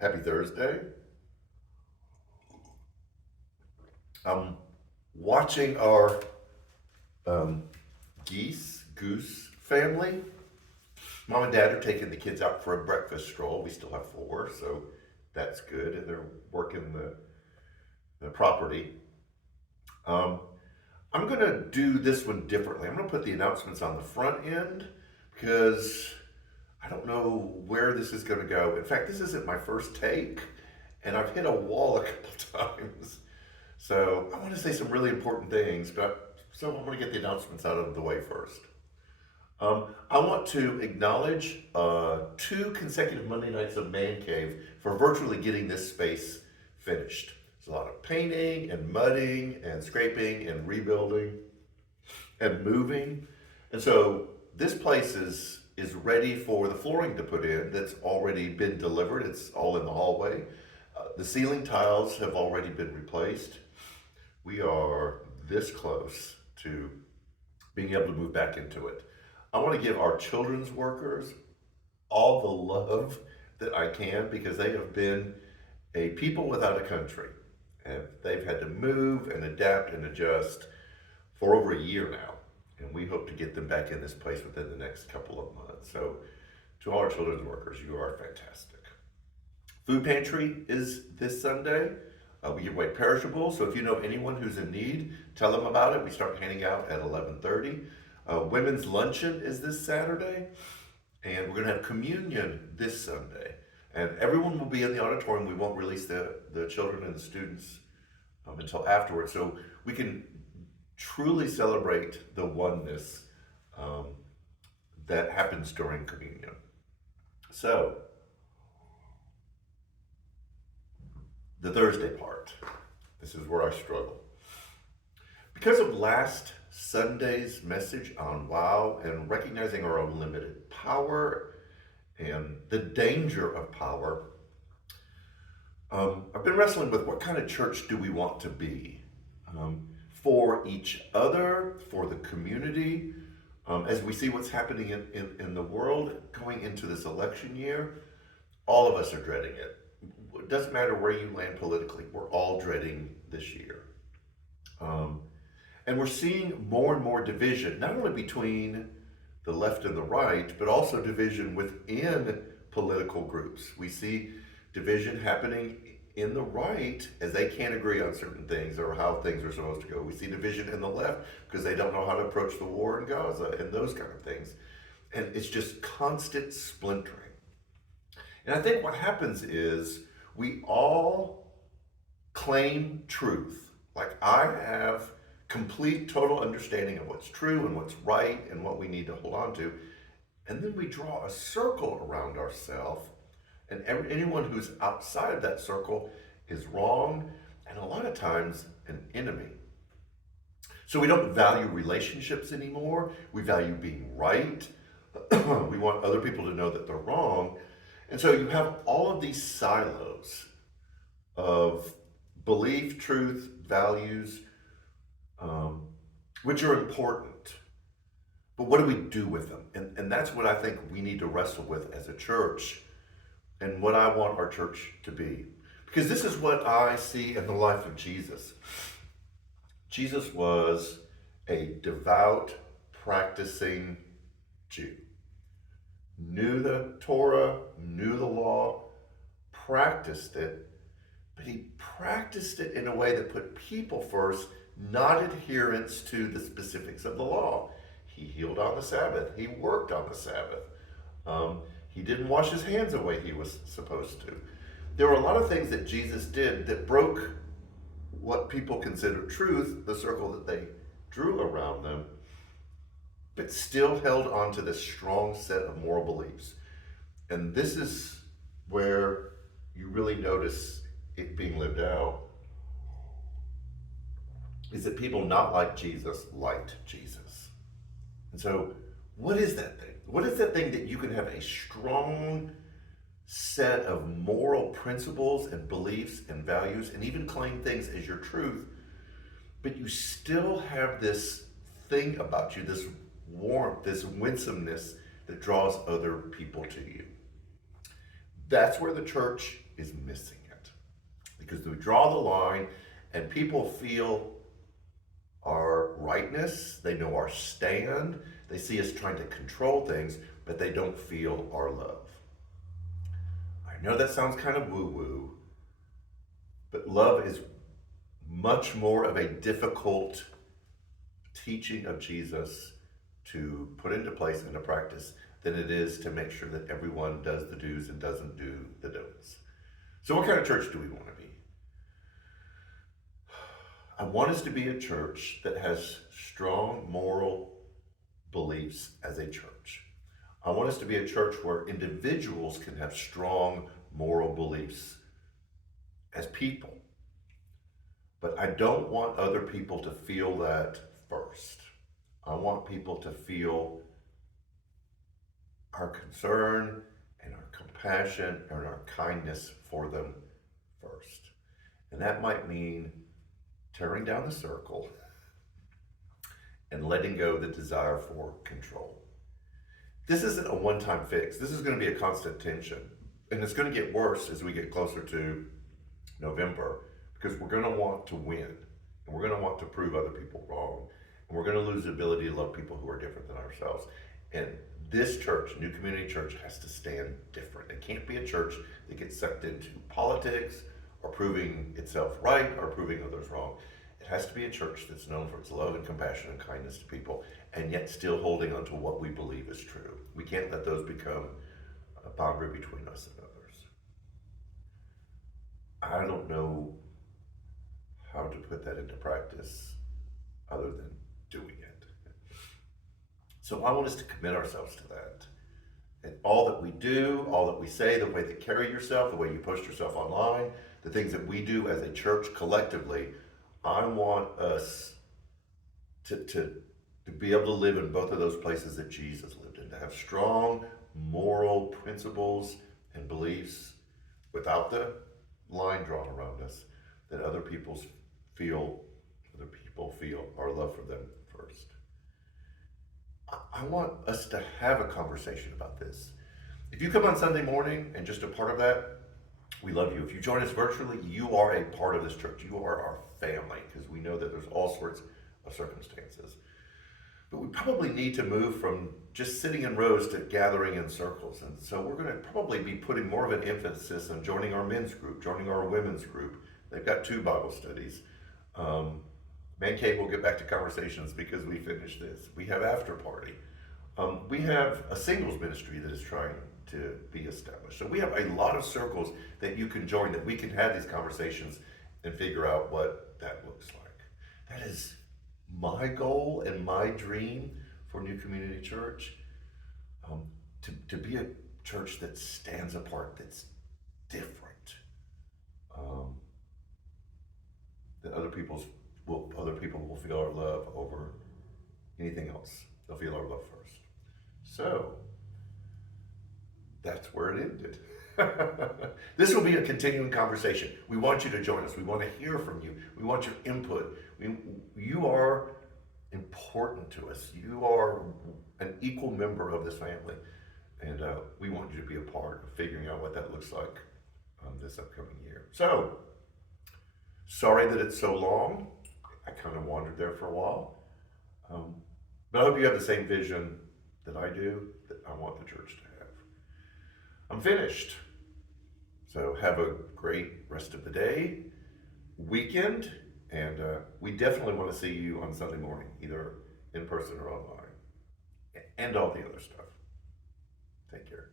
Happy Thursday. I'm watching our um, goose family. Mom and dad are taking the kids out for a breakfast stroll. We still have four, so that's good. And they're working the property. Um, I'm going to do this one differently. I'm going to put the announcements on the front end because I don't know where this is going to go. In fact, this isn't my first take, and I've hit a wall a couple times. So I want to say some really important things, but so I'm going to get the announcements out of the way first. I want to acknowledge 2 consecutive Monday nights of Man Cave for virtually getting this space finished. There's a lot of painting and mudding and scraping and rebuilding and moving. And so this place is ready for the flooring to put in that's already been delivered. It's all in the hallway. The ceiling tiles have already been replaced. We are this close to being able to move back into it. I want to give our children's workers all the love that I can because they have been a people without a country. And they've had to move and adapt and adjust for over a year now. And we hope to get them back in this place within the next couple of months. So, to all our children's workers, you are fantastic. Food pantry is this Sunday. We give away perishables, so if you know anyone who's in need, tell them about it. We start handing out at 11:30. Women's luncheon is this Saturday, and we're going to have communion this Sunday. And everyone will be in the auditorium. We won't release the children and the students until afterwards, so we can truly celebrate the oneness that happens during communion. So, the Thursday part. This is where I struggle. Because of last Sunday's message on wow and recognizing our own limited power and the danger of power, I've been wrestling with what kind of church do we want to be for each other, for the community, as we see what's happening in the world going into this election year. All of us are dreading it. It doesn't matter where you land politically, we're all dreading this year. And we're seeing more and more division, not only between the left and the right, but also division within political groups. We see division happening in the right as they can't agree on certain things or how things are supposed to go. We see division in the left because they don't know how to approach the war in Gaza and those kind of things. And it's just constant splintering. And I think what happens is we all claim truth. Like I have complete, total understanding of what's true and what's right and what we need to hold on to. And then we draw a circle around ourselves, and anyone who's outside of that circle is wrong and a lot of times an enemy. So we don't value relationships anymore. We value being right. We want other people to know that they're wrong. And so you have all of these silos of belief, truth, values, which are important. But what do we do with them? And that's what I think we need to wrestle with as a church and what I want our church to be. Because this is what I see in the life of Jesus. Jesus was a devout, practicing Jew. Knew the Torah, knew the law, practiced it, but he practiced it in a way that put people first, not adherence to the specifics of the law. He healed on the Sabbath. He worked on the Sabbath. He didn't wash his hands the way he was supposed to. There were a lot of things that Jesus did that broke what people considered truth, the circle that they drew around them, but still held on to this strong set of moral beliefs. And this is where you really notice it being lived out, is that people not like Jesus liked Jesus. And so, what is that thing? What is that thing that you can have a strong set of moral principles and beliefs and values and even claim things as your truth, but you still have this thing about you, this warmth, this winsomeness that draws other people to you? That's where the church is missing it. Because we draw the line and people feel our rightness, they know our stand, they see us trying to control things, but they don't feel our love. I know that sounds kind of woo-woo, but love is much more of a difficult teaching of Jesus to put into place and to practice than it is to make sure that everyone does the do's and doesn't do the don'ts. So what kind of church do we want to be? I want us to be a church that has strong moral beliefs as a church. I want us to be a church where individuals can have strong moral beliefs as people. But I don't want other people to feel that first. I want people to feel our concern and our compassion and our kindness for them first. And that might mean tearing down the circle and letting go of the desire for control. This isn't a one-time fix. This is going to be a constant tension. And it's going to get worse as we get closer to November, because we're going to want to win. And we're going to want to prove other people wrong. And we're going to lose the ability to love people who are different than ourselves. And this church, New Community Church, has to stand different. It can't be a church that gets sucked into politics or proving itself right or proving others wrong. It has to be a church that's known for its love and compassion and kindness to people, and yet still holding on to what we believe is true. We can't let those become a boundary between us and others. I don't know how to put that into practice other than doing it. So I want us to commit ourselves to that. And all that we do, all that we say, the way that you carry yourself, the way you post yourself online, the things that we do as a church collectively, I want us to be able to live in both of those places that Jesus lived in, to have strong moral principles and beliefs without the line drawn around us, that other people feel our love for them first. I want us to have a conversation about this. If you come on Sunday morning and just a part of that, we love you. If you join us virtually, you are a part of this church. You are our family, because we know that there's all sorts of circumstances. But we probably need to move from just sitting in rows to gathering in circles. And so we're going to probably be putting more of an emphasis on joining our men's group, joining our women's group. They've got 2 Bible studies. Man Cave will get back to conversations because we finished this. We have after party. We have a singles ministry that is trying to be established. So we have a lot of circles that you can join, that we can have these conversations and figure out what that looks like. That is my goal and my dream for New Community Church, to be a church that stands apart, that's different, that other people will feel our love over anything else. They'll feel our love first. So that's where it ended. This will be a continuing conversation. We want you to join us. We want to hear from you. We want your input. You are important to us. You are an equal member of this family. And we want you to be a part of figuring out what that looks like this upcoming year. So, sorry that it's so long. I kind of wandered there for a while. But I hope you have the same vision that I do, that I want the church to have. I'm finished. So have a great rest of the day, weekend, and we definitely want to see you on Sunday morning, either in person or online, and all the other stuff. Take care.